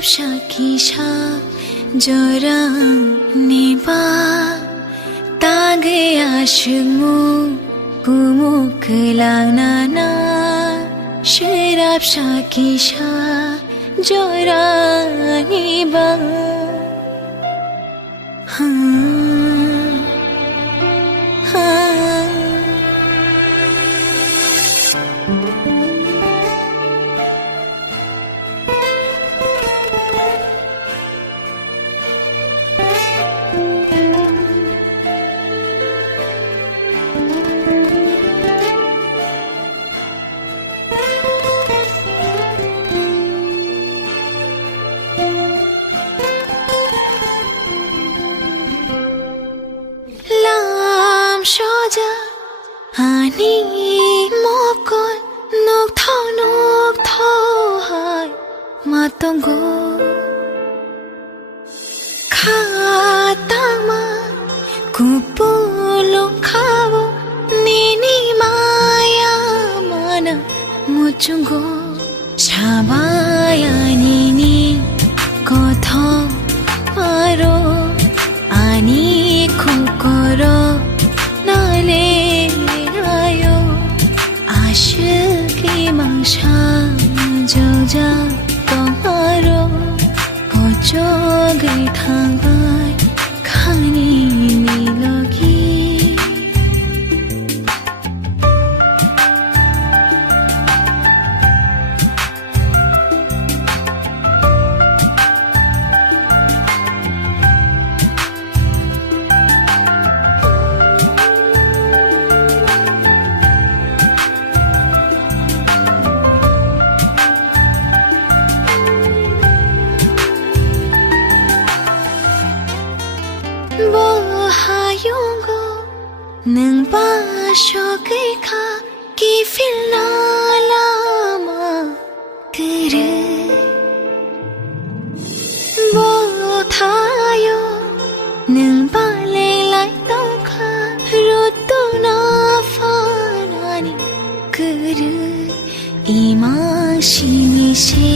Kisha Jora Niba Tage Ashmu Kumuklanana Shirab Shakisha Jora Niba Ani mokon nok thau hai matongo khatama kupulong khavo nini maya mana muchungo shabaya nini kotho maro ani khokoro nale Joja tomaro kocho gai thangai khani nilogi Hayongo nang ba shogai kha ki filala ma kare bo thayo nang ba le lai to kha ro to na fanani kare ima shini she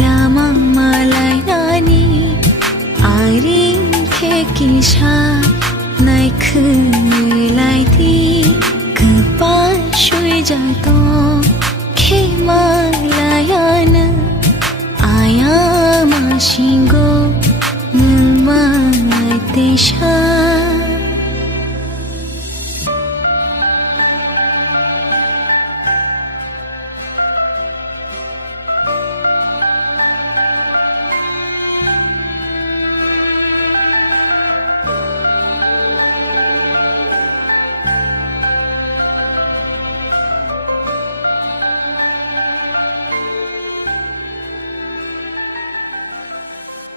lama malai nani ari Kisha naik lai thi kpa shui jato khemalayan aya mashingo nang mai tesha